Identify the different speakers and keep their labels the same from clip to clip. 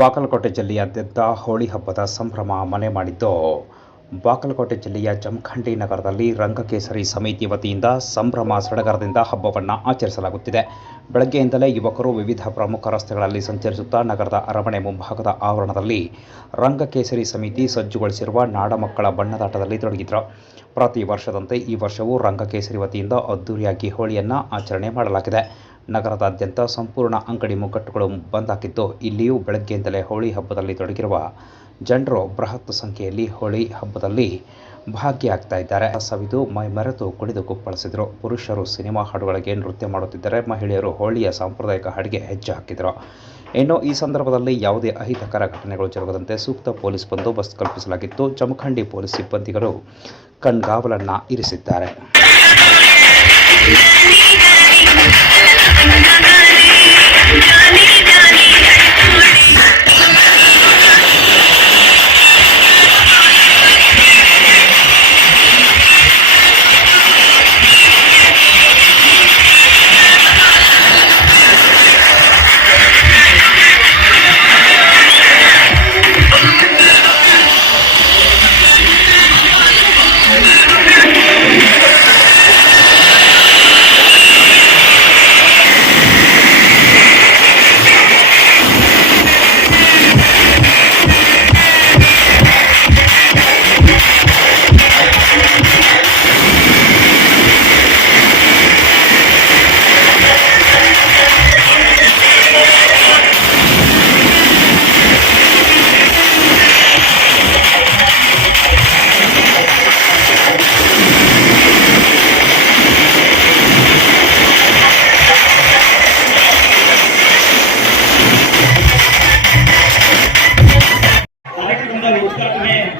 Speaker 1: ಬಾಗಲಕೋಟೆ ಜಿಲ್ಲೆಯಾದ್ಯಂತ ಹೋಳಿ ಹಬ್ಬದ ಸಂಭ್ರಮ ಮನೆ ಮಾಡಿದ್ದು. ಬಾಗಲಕೋಟೆ ಜಿಲ್ಲೆಯ ಜಮಖಂಡಿ ನಗರದಲ್ಲಿ ರಂಗಕೇಸರಿ ಸಮಿತಿ ವತಿಯಿಂದ ಸಂಭ್ರಮ ಸಡಗರದಿಂದ ಹಬ್ಬವನ್ನು ಆಚರಿಸಲಾಗುತ್ತಿದೆ. ಬೆಳಗ್ಗೆಯಿಂದಲೇ ಯುವಕರು ವಿವಿಧ ಪ್ರಮುಖ ರಸ್ತೆಗಳಲ್ಲಿ ಸಂಚರಿಸುತ್ತಾ ನಗರದ ಅರಮನೆ ಮುಂಭಾಗದ ಆವರಣದಲ್ಲಿ ರಂಗಕೇಸರಿ ಸಮಿತಿ ಸಜ್ಜುಗೊಳಿಸಿರುವ ನಾಡಮಕ್ಕಳ ಬಣ್ಣದಾಟದಲ್ಲಿ ತೊಡಗಿದರು. ಪ್ರತಿ ವರ್ಷದಂತೆ ಈ ವರ್ಷವೂ ರಂಗಕೇಸರಿ ವತಿಯಿಂದ ಅದ್ದೂರಿಯಾಗಿ ಹೋಳಿಯನ್ನು ಆಚರಣೆ ಮಾಡಲಾಗಿದೆ. ನಗರದಾದ್ಯಂತ ಸಂಪೂರ್ಣ ಅಂಗಡಿ ಮುಗ್ಗಟ್ಟುಗಳು ಬಂದಾಕಿದ್ದು ಇಲ್ಲಿಯೂ ಬೆಳಗ್ಗೆಯಿಂದಲೇ ಹೋಳಿ ಹಬ್ಬದಲ್ಲಿ ತೊಡಗಿರುವ ಜನರು ಬೃಹತ್ ಸಂಖ್ಯೆಯಲ್ಲಿ ಹೋಳಿ ಹಬ್ಬದಲ್ಲಿ ಭಾಗಿಯಾಗ್ತಾ ಇದ್ದಾರೆ. ಸವಿದು ಮೈ ಮರೆತು ಕುಣಿದು ಕುಪ್ಪಳಿಸಿದರು. ಪುರುಷರು ಸಿನಿಮಾ ಹಾಡುಗಳಿಗೆ ನೃತ್ಯ ಮಾಡುತ್ತಿದ್ದರೆ ಮಹಿಳೆಯರು ಹೋಳಿಯ ಸಾಂಪ್ರದಾಯಿಕ ಹಾಡಿಗೆ ಹೆಜ್ಜೆ ಹಾಕಿದರು. ಇನ್ನು ಈ ಸಂದರ್ಭದಲ್ಲಿ ಯಾವುದೇ ಅಹಿತಕರ ಘಟನೆಗಳು ಜರುಗದಂತೆ ಸೂಕ್ತ ಪೊಲೀಸ್ ಬಂದೋಬಸ್ತ್ ಕಲ್ಪಿಸಲಾಗಿತ್ತು. ಜಮಖಂಡಿ ಪೊಲೀಸ್ ಸಿಬ್ಬಂದಿಗಳು ಕಣ್ಗಾವಲನ್ನು ಇರಿಸಿದ್ದಾರೆ.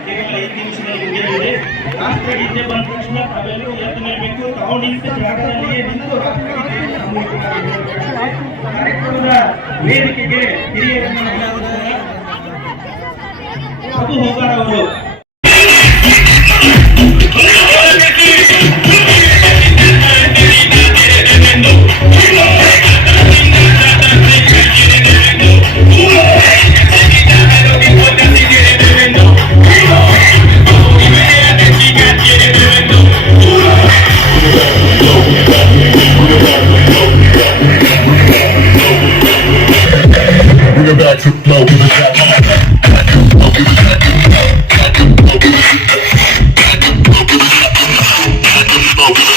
Speaker 2: ಕೇವಲ ಐದು ನಿಮಿಷದಲ್ಲಿ ಮುಗಿಯಲಿದೆ ರಾಷ್ಟ್ರಗೀತೆ ಬಂದ ತಕ್ಷಣ ತಾವೆಲ್ಲರೂ ಎದ್ದು ನಿಲ್ಲಬೇಕು ತಾವು ನಿಂತ ಜಾಗದಲ್ಲಿಯೇ ನಿಂತು ಕಾರ್ಯಕ್ರಮದ ವೇದಿಕೆಗೆ ಹಿರಿಯರನ್ನು ಅದು ಹೋಗಾರ್ ಅವರು.
Speaker 3: No, Give Give Give Give Give.